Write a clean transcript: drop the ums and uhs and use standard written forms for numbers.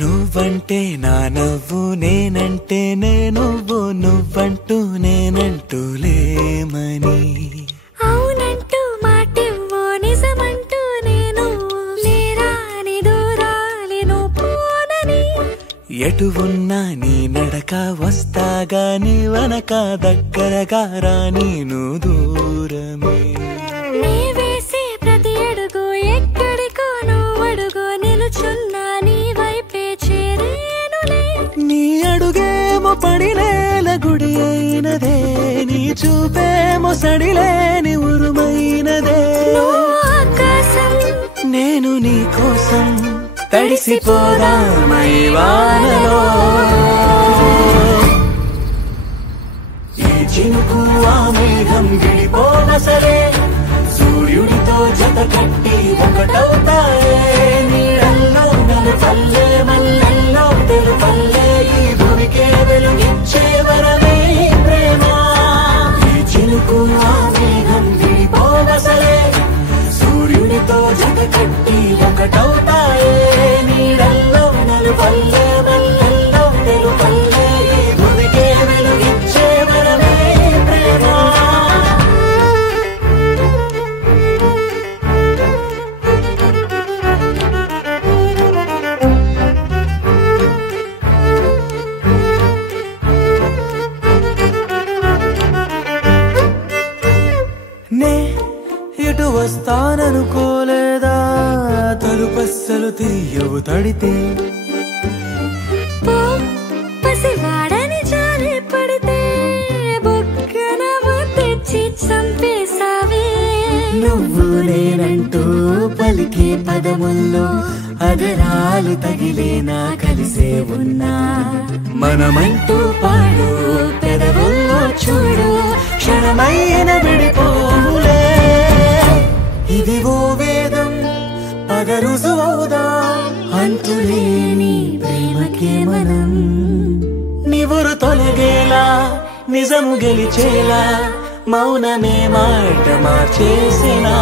నువ్వంటే నా నవ్వు నేనంటే నే నువ్వు నువ్వంటూ నేనంటూ లేమని అవునంటూ మాటివ్వు నిజమంటూ నేను లేరాని దూరాలి నువ్వు పోనని ఎటు ఉన్నా నీ నడక వస్తాగా నీ వనక దగ్గరగా రాని నువ్వు దూరమే నీ వేసే ప్రతి అడుగు ఎక్కడికో నువ్వు అడుగు నిలుచున్నా నీ వైపే చేరేనులే నీ అడుగేమో పడినేల గుడి అయినదే నీ చూపేమో సడిలేని ఉరుమైనదే ఆకాశం నేను నీ కోసం తడిసిపోదామై వానలో ఈ చినుకు ఆ మేఘం విడిపోవసలే సూర్యుడితో జత కట్టి ఒకటవుతాయే నీడల్లో నలుపల్లే మల్లెల్లో తెలుపల్లే ఈ భూమికే వెలుగిచ్చే వరమే ఈ ప్రేమ ఈ చినుకు ఆ మేఘం విడిపోవసలే సూర్యుడితో జత కట్టి ఒకటవుతాయే నీడల్లో నలుపల్లే మల్లెల్లో తెలుపల్లే ఈ భూమికే వెలుగిచ్చే వరమే ఈ ప్రేమ నే ఇటు వస్తాననుకోలేదా తలుపస్సలు తీయవు తడితే పో పసివాడని జారి పడితే బొక్కన తెచ్చి చంపేశావే నువ్వు నేనంటూ పలికే పదముల్లో అదరాలు తగిలేనా కలిసే ఉన్నా మనమంటూ పాడు పెదవుల్లో చూడు క్షణమైన విడిపోవులే ఇది ఓ వేదం పద రుజువవుదా అంతులేని ప్రేమకే మనం నివురు తొలగేలా నిజము గెలిచేలా మౌనమే మాట మార్చేసినా